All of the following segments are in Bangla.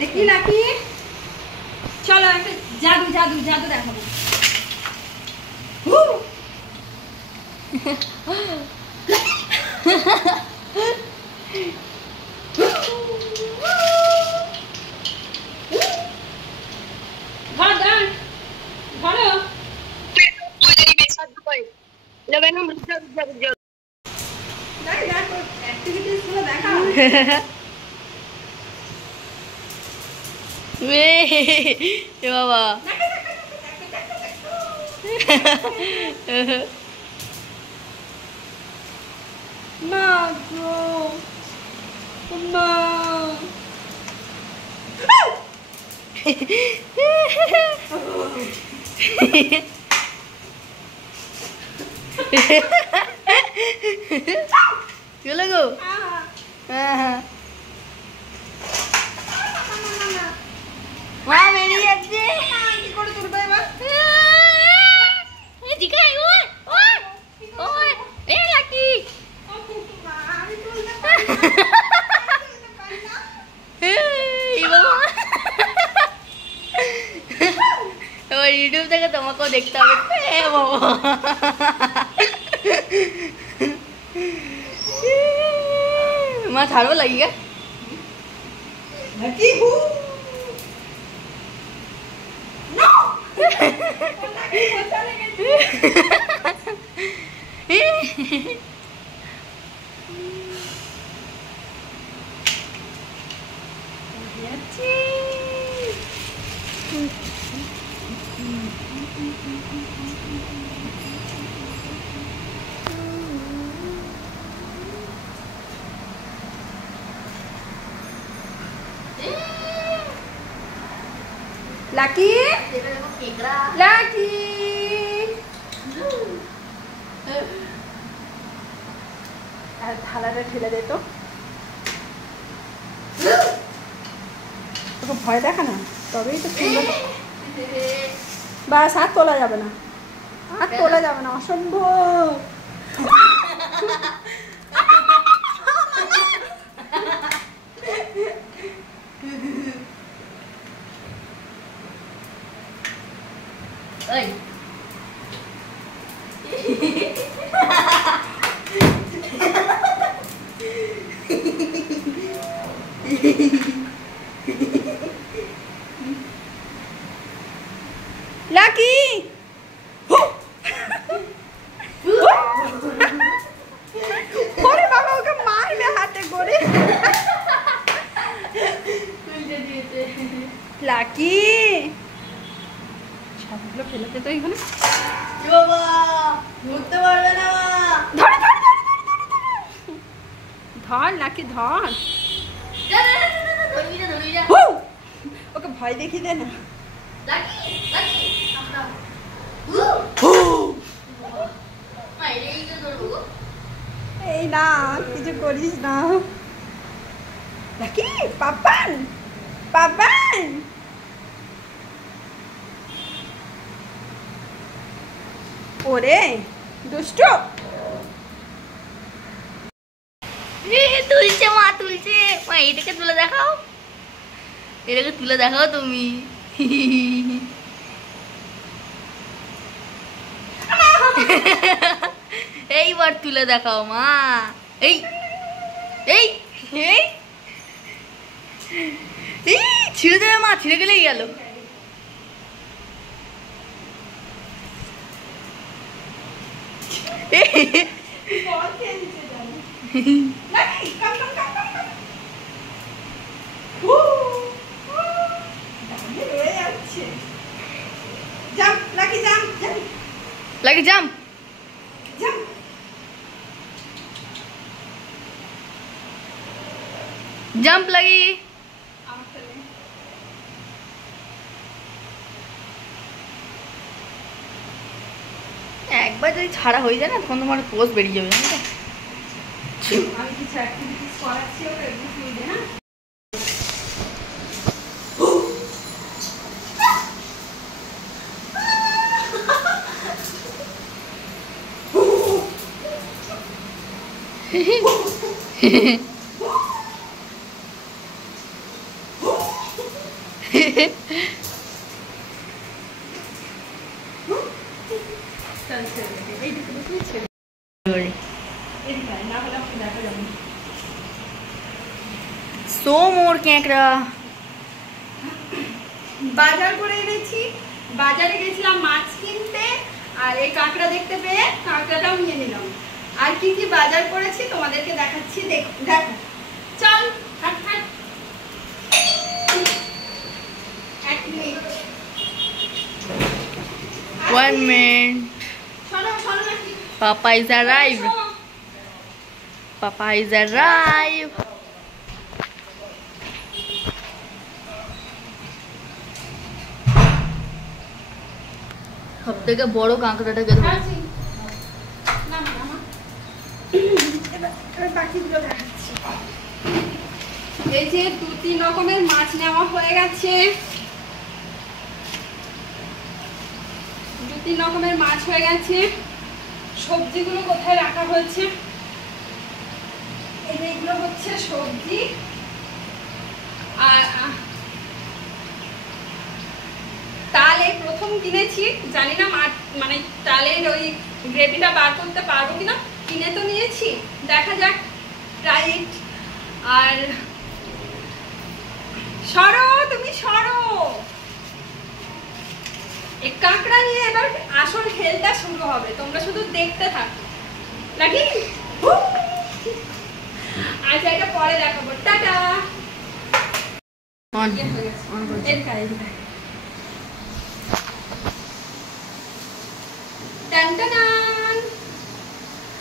দেখি নাকি চলো একটা জাদু জাদু জাদু দেখাবো। বাবা না গো না চলো গো। মা বেরিয়ে যাচ্ছে। কি করে তুলবে এবার? यूट्यूब থেকে তোমাকেও দেখতে হবে। মা ছাড়বো লাগি গে নাকি হু নো লাকি লাকি আর থালাটা ঠেলে দে তো। তোকে ভয় দেখা না তবেই তো সুন্দর। বাস হাত তোলা যাবে না, হাত তোলা যাবে না, অসম্ভব। লাকি ওরে বাবা ওকে মারবে হাতে করে। লাকি সবগুলো ফেলেছে তো এখানে। বাবা ঘুরতে পারবে না। ধর ধর ধর ধর লাকি ধর। ওকে ভয় দেখিয়ে দে না। এই না কিছু করিস না। লাকি পাপান পাপান ওরে দুষ্ট। তুলছে মা তুলছে। মা এটাকে তুলে দেখাও, এটাকে তুলে দেখাও তুমি। এইবার তুলে দেখাও মা। এই এই এই ছিঁড়ে দেবে মা, ছিঁড়ে গেলেই গেল। লাগে জাম্প জাম্প লাগি। একবার যদি ছাড়া হয়ে যায় না তখন তোমার পোজ বেরিয়ে যাবে জানো তো। আমি কিছু অ্যাক্টিভিটিস করাচ্ছি ওকে বুঝিয়ে দে। হ্যাঁ সো মোর ক্যাঁকড়া বাজার করে এনেছি, বাজারে গেছিলাম মাছ কিনতে, আর এই কাঁকড়া দেখতে পেয়ে কাঁকড়াটাও নিয়ে নিলাম। আর কি কি বাজার করেছি তোমাদেরকে দেখাচ্ছি, দেখো দেখো। চল হাট হাট। 1 মিনিট। 1 minute. শোনো শোনো নাকি Papa is arrived. Papa is arrived. সব থেকে বড় কাঁকড়াটাকে ধর। বাকিগুলো দেখাচ্ছি। এই যে 2-3 রকমের মাছ নেওয়া হয়ে গেছে, 2-3 রকমের মাছ হয়ে গেছে। সবজিগুলো কোথায় রাখা হয়েছে, এইগুলো হচ্ছে সবজি। আর তালে প্রথম কিনেছি, জানি না মানে তালের ওই গ্রেভিটা বার করতে পারবো কিনা, কিনে তো নিয়েছি, দেখা যাক, রাইট। আর সরো তুমি সরো, এই কাঁকড়া নিয়ে এবার আসল খেলটা শুরু হবে, তোমরা শুধু দেখতে থাকো নাকি। আচ্ছা এটা পরে দেখাবো, টাটা।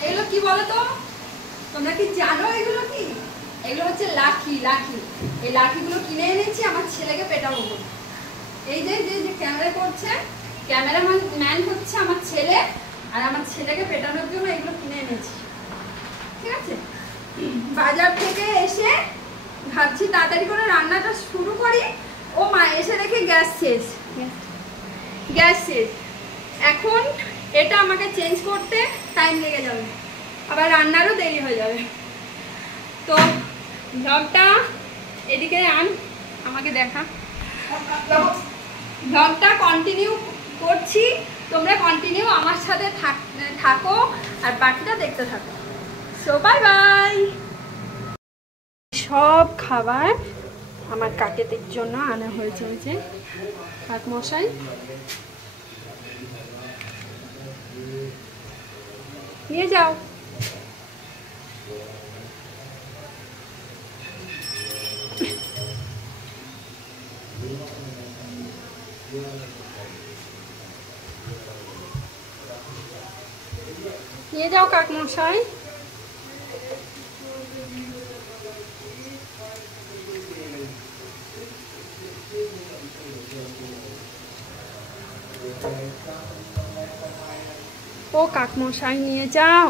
এগুলো কি বলতো, তোমরা কি জানো এগুলো কি? এগুলো হচ্ছে লাঠি। লাঠি, এই লাঠিগুলো কিনে এনেছি আমার ছেলেকে পেটাবো বলে। এই যে যে ক্যামেরা করছে, ক্যামেরাম্যান হচ্ছে আমার ছেলে, আর আমার ছেলেকে পেটানোর জন্য এগুলো কিনে এনেছি, ঠিক আছে। বাজার থেকে এসে ভাবছি তাড়াতাড়ি করে রান্নাটা শুরু করি, ও মা এসে দেখে গ্যাস শেষ। এখন এটা আমাকে চেঞ্জ করতে টাইম লেগে যাবে, আবার রান্নারও দেরি হয়ে যাবে। তো ব্লগটা এদিকে আন, আমাকে দেখা। ব্লগটা কন্টিনিউ করছি, তোমরা কন্টিনিউ আমার সাথে থাকো আর বাকিটা দেখতে থাকো। So bye bye. সব খাবার আমার কাকেদের জন্য আনা হয়েছে, ওই যে কাক মশাই। নিয়ে যাও। নিয়ে যাও কাক মশাই। ও কাক মশাই নিয়ে যাও।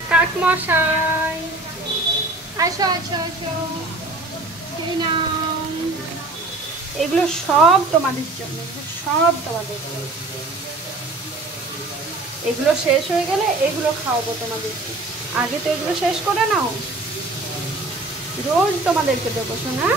কাক মশাই আসো আসো আসো, এই নাও। এগুলো সব তোমাদের জন্য, সব তোমাদের জন্য। এগুলো শেষ হয়ে গেলে এগুলো খাওয়াবো তোমাদেরকে, আগে তো এগুলো শেষ করে নাও, রোজ তোমাদেরকে দেবো শোনা।